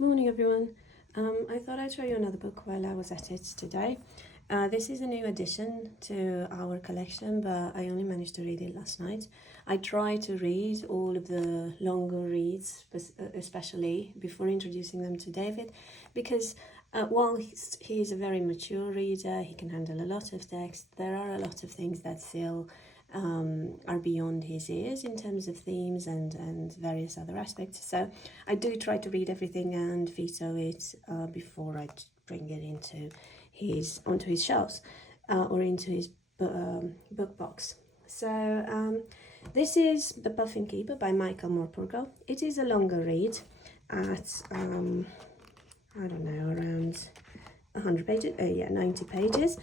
Morning everyone. I thought I'd show you another book while I was at it today. This is a new addition to our collection, but I only managed to read it last night. I tried to read all of the longer reads, especially before introducing them to David, because while he's a very mature reader, he can handle a lot of text, there are a lot of things that still are beyond his ears in terms of themes and various other aspects. So I do try to read everything and veto it before I bring it onto his shelves or into his book box. So this is The Puffin Keeper by Michael Morpurgo. It is a longer read at I don't know, around 100 pages, 90 pages.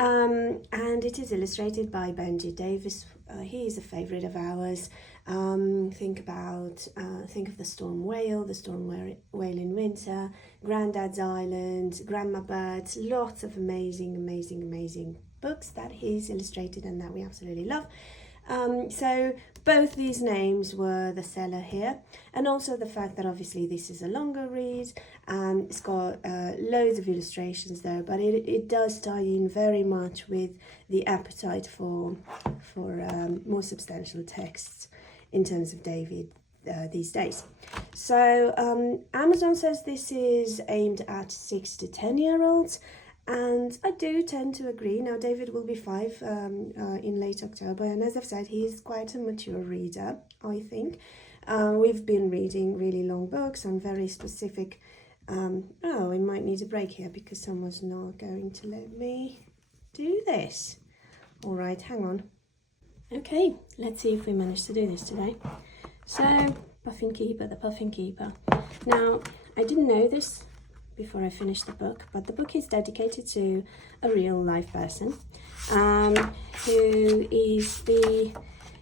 And it is illustrated by Benji Davis. He is a favourite of ours. Think of the Storm Whale, the Storm Whale in Winter, Grandad's Island, Grandma Birds, lots of amazing books that he's illustrated and that we absolutely love. So both these names were the seller here, and also the fact that obviously this is a longer read. It's got loads of illustrations there, but it does tie in very much with the appetite for more substantial texts in terms of David these days. So Amazon says this is aimed at 6 to 10-year-olds. And I do tend to agree. Now, David will be 5 in late October, and as I've said, he's quite a mature reader, I think. We've been reading really long books on very specific... oh, we might need a break here because someone's not going to let me do this. All right, hang on. Okay, let's see if we manage to do this today. So, Puffin Keeper, the Puffin Keeper. Now, I didn't know this before I finished the book, but the book is dedicated to a real life person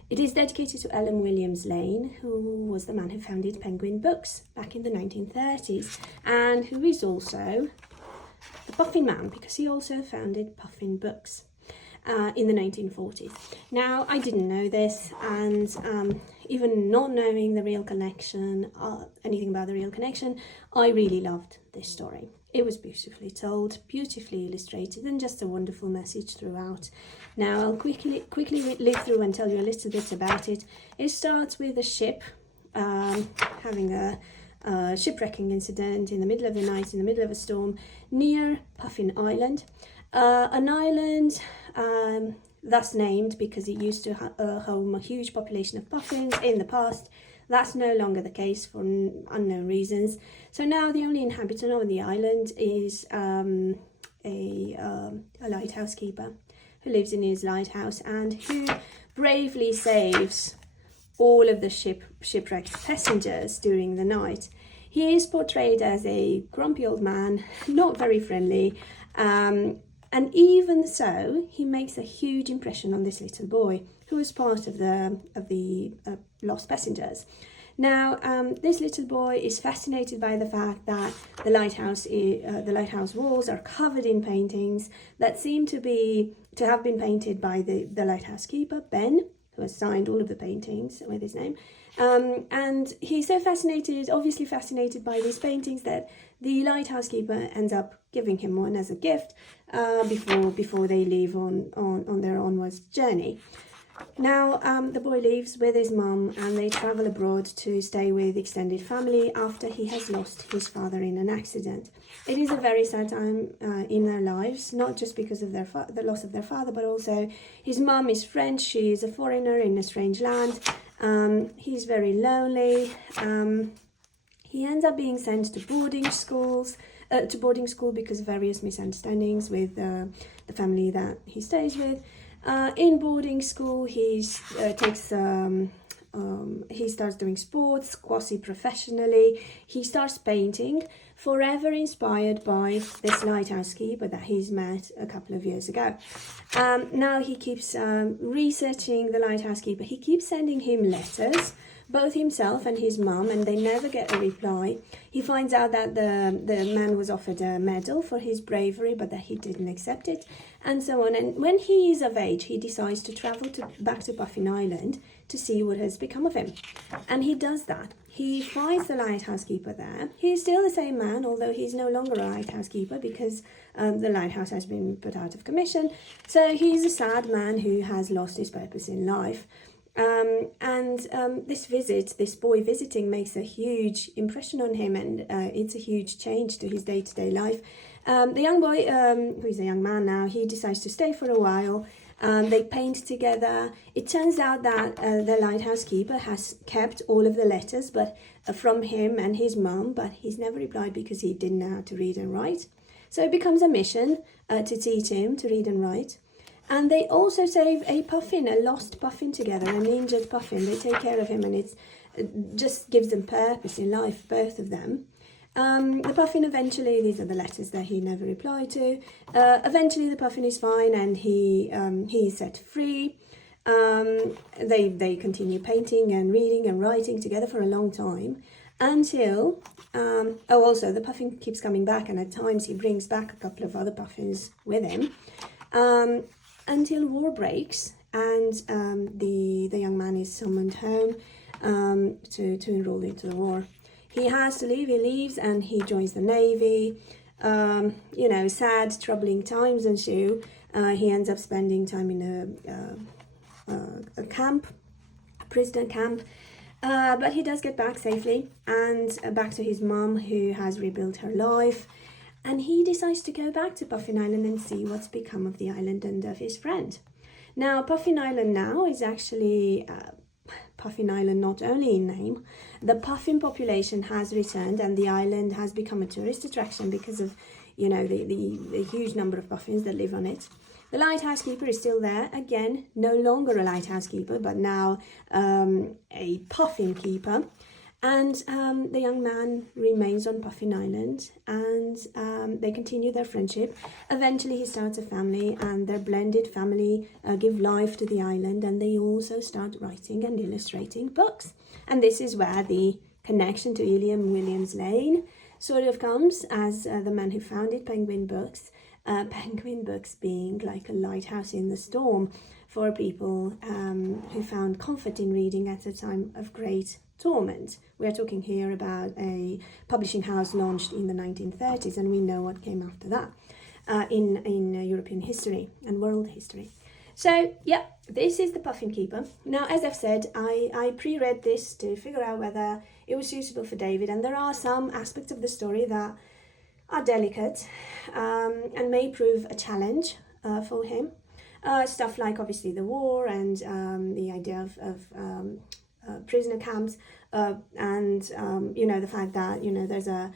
it is dedicated to Ellen Williams Lane, who was the man who founded Penguin Books back in the 1930s, and who is also the Puffin man because he also founded Puffin Books in the 1940s. Now, I didn't know this, and even not knowing the real connection, anything about the real connection, I really loved this story. It was beautifully told, beautifully illustrated, and just a wonderful message throughout. Now, I'll quickly live through and tell you a little bit about it. It starts with a ship having a shipwrecking incident in the middle of the night, in the middle of a storm, near Puffin Island. An island thus named because it used to home a huge population of puffins in the past. That's no longer the case for unknown reasons. So now the only inhabitant on the island is a lighthouse keeper who lives in his lighthouse and who bravely saves all of the shipwrecked passengers during the night. He is portrayed as a grumpy old man, not very friendly, and even so, he makes a huge impression on this little boy who is part of the lost passengers. Now, this little boy is fascinated by the fact that the lighthouse walls are covered in paintings that seem to have been painted by the lighthouse keeper, Ben, who has signed all of the paintings with his name. And he's so obviously fascinated by these paintings, that the lighthouse keeper ends up giving him one as a gift before they leave on their onwards journey. Now, the boy leaves with his mum and they travel abroad to stay with extended family after he has lost his father in an accident. It is a very sad time in their lives, not just because of the loss of their father, but also his mum is French. She is a foreigner in a strange land. He's very lonely. He ends up being sent to boarding school because of various misunderstandings with the family that he stays with. In boarding school, he starts doing sports quasi-professionally. He starts painting, forever inspired by this lighthouse keeper that he's met a couple of years ago. Now he keeps researching the lighthouse keeper. He keeps sending him letters, both himself and his mum, and they never get a reply. He finds out that the man was offered a medal for his bravery, but that he didn't accept it, and so on. And when he is of age, he decides to travel back to Puffin Island to see what has become of him. And he does that. he finds the lighthouse keeper there. He's still the same man, although he's no longer a lighthouse keeper because the lighthouse has been put out of commission. So he's a sad man who has lost his purpose in life. This boy visiting makes a huge impression on him, and it's a huge change to his day-to-day life. The young boy, who is a young man now, he decides to stay for a while. They paint together. It turns out that the lighthouse keeper has kept all of the letters but from him and his mum, but he's never replied because he didn't know how to read and write. So it becomes a mission to teach him to read and write. And they also save a puffin, a lost puffin together, an injured puffin. They take care of him, and it just gives them purpose in life, both of them. The puffin eventually, these are the letters that he never replied to, eventually the puffin is fine and he is set free. They continue painting and reading and writing together for a long time until, also the puffin keeps coming back, and at times he brings back a couple of other puffins with him, until war breaks and the young man is summoned home to enroll into the war. He has to leave, he leaves and he joins the Navy. Sad, troubling times ensue. He ends up spending time in a camp, a prisoner camp. But he does get back safely and back to his mum, who has rebuilt her life. And he decides to go back to Puffin Island and see what's become of the island and of his friend. Now, Puffin Island now is actually Puffin Island not only in name. The puffin population has returned and the island has become a tourist attraction because of, the huge number of puffins that live on it. The lighthouse keeper is still there, again, no longer a lighthouse keeper, but now a puffin keeper. And the young man remains on Puffin Island, and they continue their friendship. Eventually he starts a family, and their blended family give life to the island, and they also start writing and illustrating books. And this is where the connection to Williams Lane sort of comes, as the man who founded Penguin Books. Penguin Books being like a lighthouse in the storm for people who found comfort in reading at a time of great torment. We are talking here about a publishing house launched in the 1930s, and we know what came after that in European history and world history. So yeah, this is the Puffin Keeper. Now, as I've said, I pre-read this to figure out whether it was suitable for David, and there are some aspects of the story that are delicate and may prove a challenge for him. Stuff like obviously the war and the idea of prisoner camps and the fact that there's a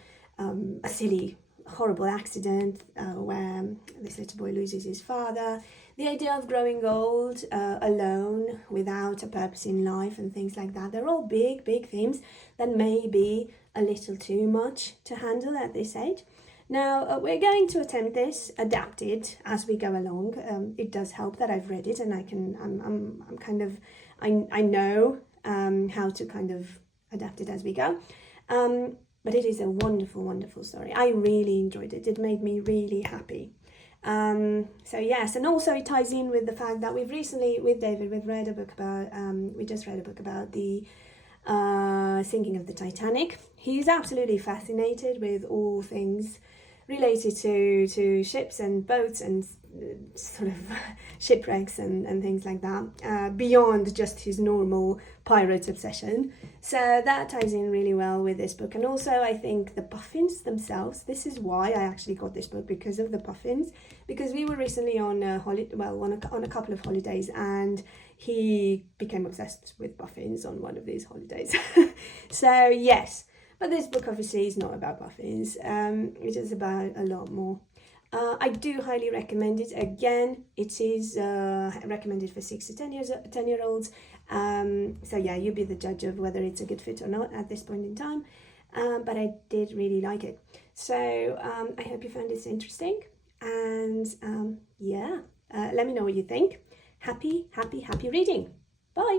silly, horrible accident where this little boy loses his father. The idea of growing old alone without a purpose in life and things like that. They're all big themes that may be a little too much to handle at this age. Now, we're going to attempt this, adapt it as we go along. It does help that I've read it, and I know how to kind of adapt it as we go. But it is a wonderful, wonderful story. I really enjoyed it. It made me really happy. So yes, and also it ties in with the fact that we've recently, with David, we just read a book about the sinking of the Titanic. He's absolutely fascinated with all things related to ships and boats and sort of shipwrecks and things like that, beyond just his normal pirate obsession. So that ties in really well with this book. And also I think the puffins themselves, this is why I actually got this book, because of the puffins, because we were recently on a on a couple of holidays, and he became obsessed with puffins on one of these holidays. So yes, but this book obviously is not about puffins. It is about a lot more. I do highly recommend it. Again, it is recommended for 6 to 10-year-olds. So yeah, you be the judge of whether it's a good fit or not at this point in time. But I did really like it. So I hope you found this interesting. And let me know what you think. Happy reading. Bye.